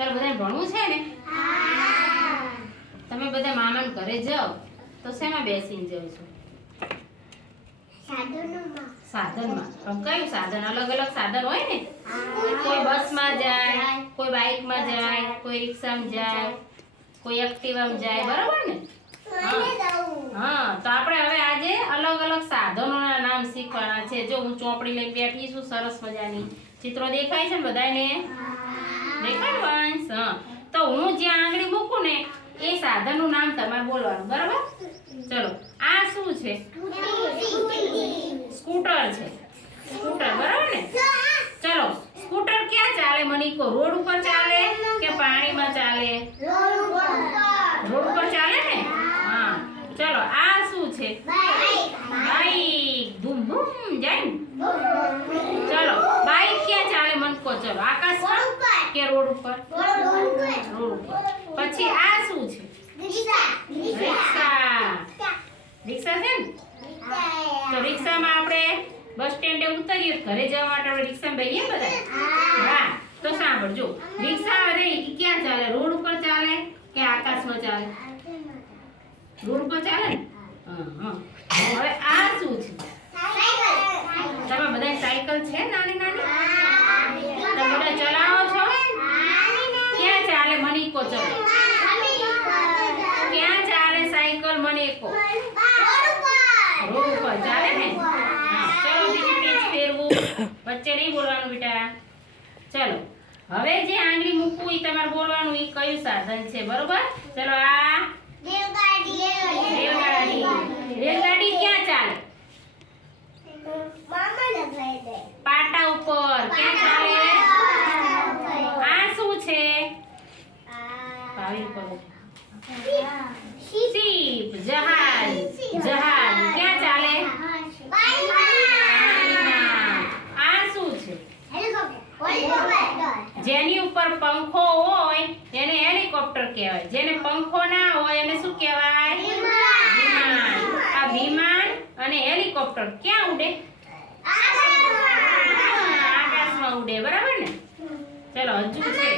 તારે બધાને ભણવું છે ને? તમે બધા મામાને ઘરે જાઓ, તો શેમાં બેસીને જાઓ છો? સાધનમાં. કયું સાધન? અલગ અલગ સાધન હોય ને? કોઈ બસમાં જાય, કોઈ બાઇકમાં જાય, કોઈ રિક્ષામાં જાય, કોઈ એક્ટિવામાં જાય, બરાબર ને? હા. તો આપણે હવે આજે અલગ અલગ સાધનોના નામ શીખવાના છે. જો હું ચોપડી લઈને બેઠી છું, સરસ મજાની. ચિત્રો દેખાય છે ને બધાને ને વંશ તો હું જ્યાં આંગળી મૂકું ને, એ સાધનનું નામ તમારે બોલવાનું, બરાબર? ચલો, આ શું છે? સ્કૂટર છે. સ્કૂટર, બરાબર ને? ચલો, સ્કૂટર ક્યાં ચાલે? મનીકો રોડ ઉપર ચાલે કે પાણીમાં ચાલે? રોડ ઉપર ચાલે ને? હા. ચલો, આ શું છે? બાઈક. ધૂમ ધૂમ, જાય ચલો, બાઈક ક્યાં ચાલે? મનકો ચલો આકાશમાં કે રોડ ઉપર? રોડ ઉપર. પછી આ શું છે? રિક્ષા. રિક્ષા. છે ને? તો રિક્ષામાં આપણે બસ સ્ટેન્ડે ઉતરીએ ઘરે જવા માટે આપણે રિક્ષામાં બેહીએ બધા? હા. તો સાંભળજો રિક્ષા રે ક્યાં ચાલે? રોડ ઉપર ચાલે કે આકાશમાં ચાલે? રોડ ઉપર ચાલે ને? હા. હા હવે આ શું છે તમે બધા સાયકલ છે નાની નાની તમે બધા ચલાવો છો ક્યાં ચાલે મને કો ચલો ક્યાં ચાલે સાયકલ? મને કો રોડ ઉપર ચાલે ને? ચલો બીજી પેજ ફેરવું. વચ્ચે નહીં બોલવાનું બેટા. ચલો. હવે જે આંગળી મૂકવું એ તમારે બોલવાનું એ કયું સાધન છે? બરોબર? ચલો આ રેલગાડી રેલગાડી ક્યાં ચાલે પાટા ઉપર ક્યાં ચાલે આ શું છે પાવી કરો શીપ જહાજ જહાજ. ક્યાં ચાલે? આ શું છે? જેની ઉપર પંખો હોય એને હેલિકોપ્ટર કહેવાય. જેને પંખો ના હોય એને શું કહેવાય? વિમાન. આ વિમાન અને હેલિકોપ્ટર ક્યાં ઉડે? આકાશમાં ઉડે બરાબર ને? ચલો હજુ છે.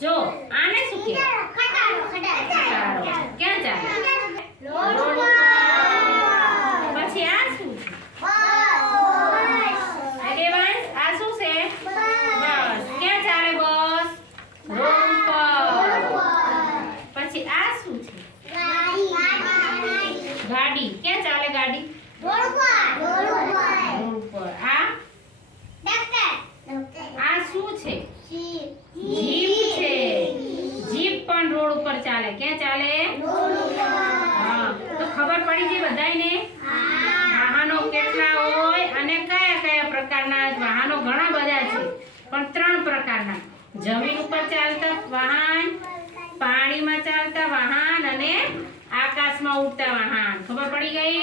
જો આને શું કે ખટારો. ક્યાં ચાલે? પછી આ શું છે? આગેવાન આ શું છે? બસ. ક્યાં ચાલે બસ? રોડ પર. પછી આ શું છે? ગાડી. ક્યાં ચાલે ગાડી? રોડ ઉપર આ આ શું છે જીપ છે જીપ પણ રોડ ઉપર ચાલે ક્યાં ચાલે હા તો પડી છે બધાયને? વાહનો કેટલા હોય અને કયા કયા પ્રકારના વાહનો ઘણા બધા છે, પણ ત્રણ પ્રકારના. જમીન ઉપર ચાલતા વાહન, પાણીમાં ચાલતા વાહન અને આકાશમાં ઉડતા વાહન. ખબર પડી ગઈ?